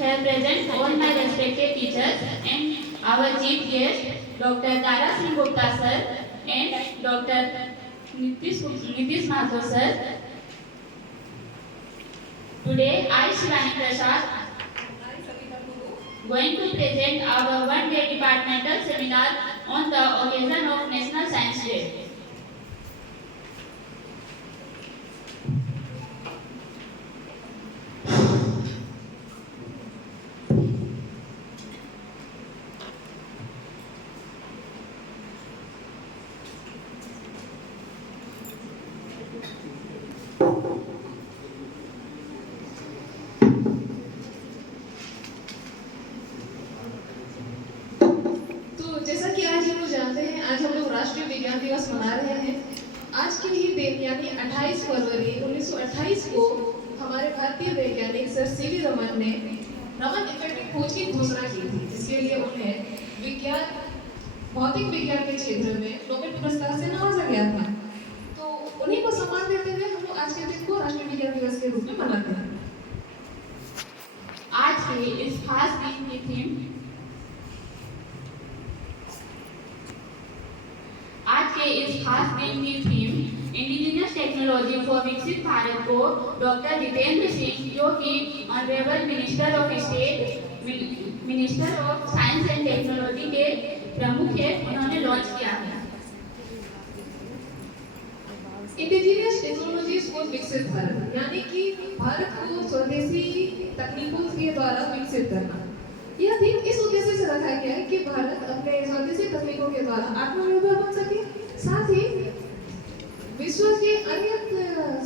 here present all my respected teachers and our chief guest, Dr. Tara Singh Gupta sir and Dr. Nitish Mathur sir. Today, I, Shivani Prasad, going to present our one-day departmental seminar on the occasion of National Science Day. आज हम लोग राष्ट्रीय विज्ञान दिवस मना रहे हैं। आज के ही दिन यानी 28 फरवरी 1928 को हमारे भारतीय वैज्ञानिक सर सीवी रमन ने रमन इफेक्ट की खोज की घोषणा की थी, जिसके लिए उन्हें भौतिक विज्ञान के क्षेत्र में नोबेल पुरस्कार से नवाजा गया था। तो उन्हीं को सम्मान देते हुए हम लोग आज के दिन को राष्ट्रीय विज्ञान दिवस के रूप में मनाते हैं। आज के इस खास दिन की थीम इंडिजिनियस टेक्नोलॉजी फॉर विकसित भारत को डॉक्टर जितेंद्र सिंह, जो कि honourable minister of state, minister of science and technology के प्रमुख है, उन्होंने लॉन्च किया है। इंडिजिनियस टेक्नोलॉजीज फॉर विकसित भारत यानी कि भारत को स्वदेशी तकनीकों के द्वारा विकसित करना। यह थीम इस उद्देश्य से रखा गया है कि भारत अपने स्वदेशी तकनीकों के द्वारा आत्मनिर्भर बन सके, साथ ही विश्व की अनेक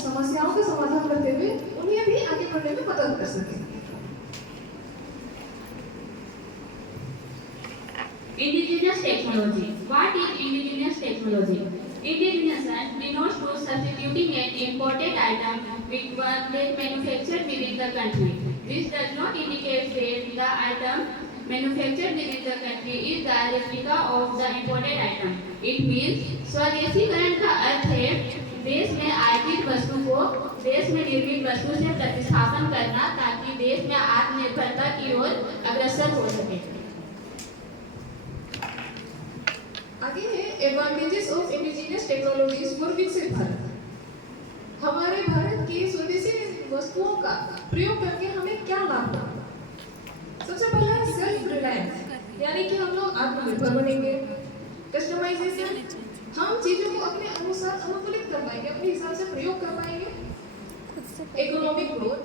समस्याओं का समाधान करते हुए उन्हें भी आगे बढ़ने में मदद कर सके। Indigenous technology. What is indigenous technology? Indigenous denotes to substituting an imported item with one that manufactured within the country. This does not indicate that the item manufactured within the country is the replica of the imported item. It means स्वदेशीकरण का अर्थ है देश में आयातित वस्तु को देश में निर्मित वस्तु से प्रतिस्थापन करना, ताकि देश में आत्मनिर्भरता की ओर अग्रसर हो सके। आगे है advantages of indigenous technologies for विकसित भारत। हमारे भारत की स्वदेशी वस्तुओं का प्रयोग करके हमें क्या लाभ होगा? सबसे पहला है सेल्फ रिलायंस, यानी कि हम लोग आत्मनिर्भर बनेंगे। कस्टमाइजेशन, हम चीजों को अपने अनुसार अनुकूलित कर पाएंगे, अपने हिसाब से प्रयोग कर पाएंगे। इकोनॉमिक ग्रोथ,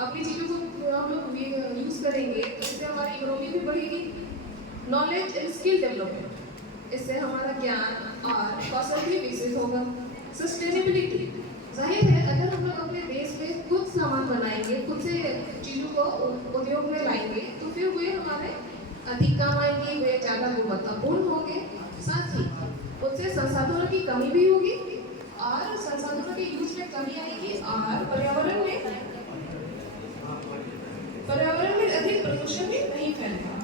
अपनी चीजों को हम लोग यूज करेंगे, इससे हमारी इकोनॉमी भी बढ़ेगी। नॉलेज एंड स्किल डेवलपमेंट, इससे हमारा ज्ञान और कौशल भी विकसित होगा। सस्टेनेबिलिटी, जाहिर है अगर हम लोग अपने देश में खुद सामान बनाएंगे, खुद से चीजों को उद्योग में लाएंगे, तो फिर वे हमारे अधिक काम आएंगे, वे ज़्यादा गुणवत्तापूर्ण होंगे। साथ ही उनसे संसाधनों की कमी भी होगी और संसाधनों के यूज में कमी आएगी और पर्यावरण में अधिक प्रदूषण भी नहीं फैलेगा।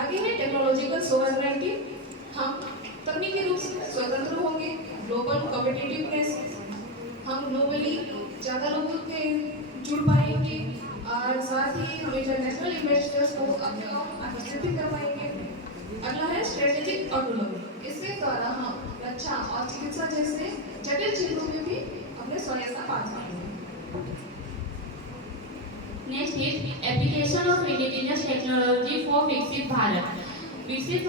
आगे है टेक्नोलॉजिकल सोवरेनिटी, हम तकनीकी रूप से स्वतंत्र होंगे। ग्लोबल कॉम्पिटिटिवनेस, हम ग्लोबली ज़्यादा लोगों से जुड़ पाएंगे और साथ ही हम इंटरनेशनल इन्वेस्टर्स को अपने आकर्षित कर पाएंगे। अगला है स्ट्रेटेजिक ऑटोनॉमी, इसके द्वारा हम रक्षा और चिकित्सा जैसे जटिल क्षेत्रों में भी अपने स्वायत्तता पा पाएंगे। Next is application of indigenous technology for विकसित भारत। विकसित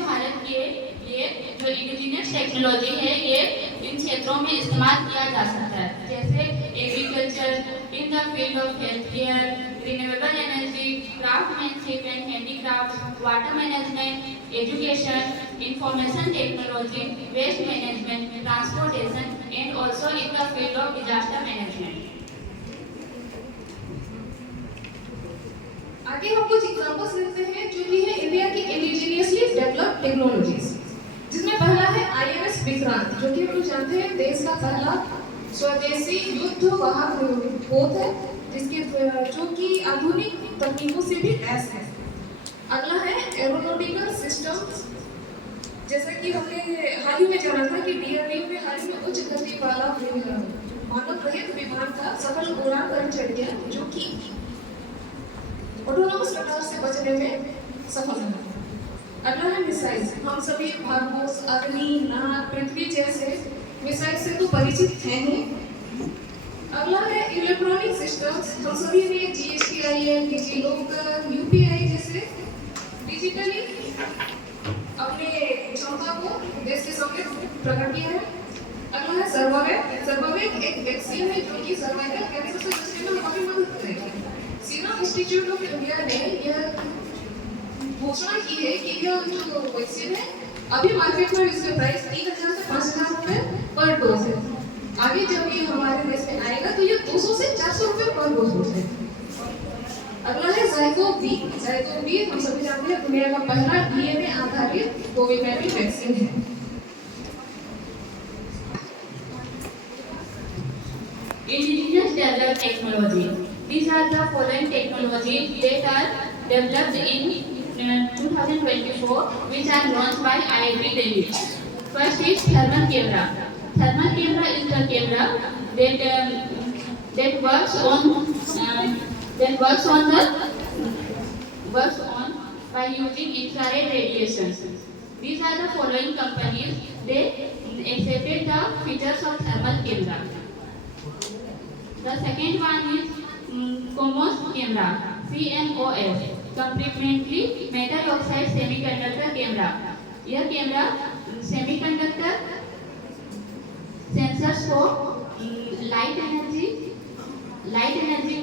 भारत के लिए जो इंडिजिनियस टेक्नोलॉजी है, ये इन क्षेत्रों में इस्तेमाल किया जा सकता है, जैसे agriculture, in the field of health care, renewable energy, craftsmanship and handicraft, water management, education, information technology, waste management, transportation and also in the field of disaster management. आगे हम कुछ एग्जांपल्स लेते हैं जो कि है इंडिया की इंडिजिनियसली डेवलप्ड टेक्नोलॉजीज, जिसमें पहला है INS विक्रांत, जो कि हम लोग जानते हैं देश का पहला स्वदेशी युद्ध वाहक पोत है, जो कि आधुनिक तकनीकों से भी लैस है। अगला है एरोनॉटिकल सिस्टम्स, जैसा कि हमने हाल ही में जाना था कि DRDO में हाल ही में उच्च गति वाला मानव रहित विमान का सफल उड़ान कर चढ़ गया, जो कि ऑटोनॉमस रडार से बचने में सफल रहा। अगला है मिसाइल्स। हम सभी ब्रह्मोस, अग्नि, नाग, पृथ्वी जैसे मिसाइल से तो परिचित हैं ही। अगला है इलेक्ट्रॉनिक सिस्टम्स। हम सभी ने GSTIN, डिजिलॉकर, UPI जैसे डिजिटली अपने क्षमता को देश के सामने प्रकट किया है। अगला है सर्वावेक। सर्वावेक एक वैक्सीन है जो कि सर्वाइकल कैंसर से बचने में काफी मदद करेगी। सीरम इंस्टीट्यूट ऑफ इंडिया ने यह घोषणा की है कि यह जो वैक्सीन है अभी मार्केट में इसका प्राइस 3000 से 5000 रुपए पर डोज है। आगे जब ये हमारे देश में आएगा तो ये 200 से 400 रुपए पर डोज है। अगला है ज़ाइकोव वी। ज़ाइकोव वी हम सभी जानते हैं दुनिया का पहला DNA आधारित कोविड-19 वैक्सीन है। Indigenous developed technology. These are the following technologies that are developed in 2024, which are launched by IIT Delhi. First is thermal camera. Thermal camera is the camera that works on by using infrared radiations. These are the following companies. They accepted the features of thermal camera. The second one is CMOS camera, CMOS, complementary metal oxide semiconductor camera. यह camera semiconductor sensors को light energy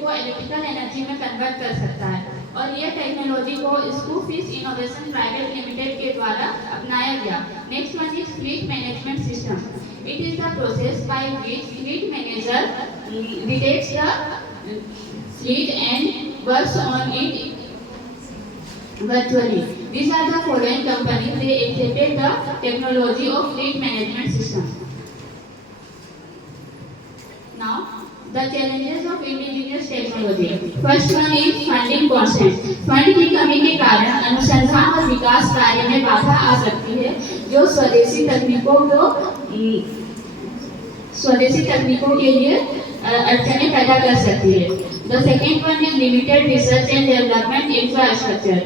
को electrical energy में convert कर सकता है, और यह technology को स्कूफिश इनोवेशन प्राइवेट लिमिटेड के द्वारा अपनाया गया। Next one is fleet management system. It is the process by which fleet manager detects the fleet and works on it virtually. These are the following companies. They accepted the technology of fleet management system. Now, the challenges of indigenous technology. First one is funding constraint. Fund की कमी के कारण अनुसंधान और विकास कार्य में बाधा आ सकती है, जो स्वदेशी तकनीकों के लिए अड़चनें पैदा कर सकती है। The second one is limited research and development infrastructure.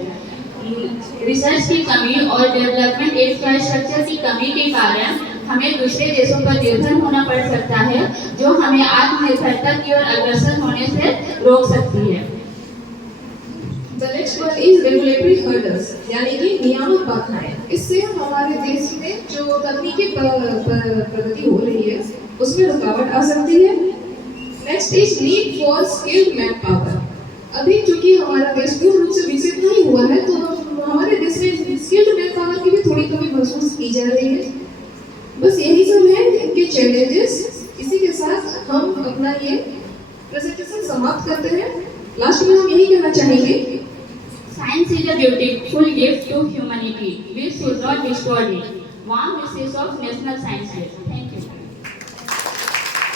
Research की कमी और डेवलपमेंट इंफ्रास्ट्रक्चर की कमी के कारण हमें दूसरे देशों पर निर्भर होना पड़ सकता है, जो हमें आत्मनिर्भरता की ओर अग्रसर होने से रोक सकती है। The next one is regulatory hurdles, यानी कि नियामक बाधाएं। इससे हमारे देश में जो तकनीकी प्रगति हो रही है उसमें रुकावट आ सकती है। Next is need for skilled man power. अभी चूंकि हमारा देश पूर्ण रूप से विकसित नहीं हुआ है, तो हमारे देश में स्किल्ड मैन पावर की भी थोड़ी कमी महसूस की जा रही है। बस यही सब है इनके चैलेंजेस। इसी के साथ हम अपना ये प्रेजेंटेशन समाप्त करते हैं। लास्ट में हम यही कहना चाहेंगे, Science is a beautiful gift to humanity. We should not destroy it. Warm wishes of National Science Day. Thank you.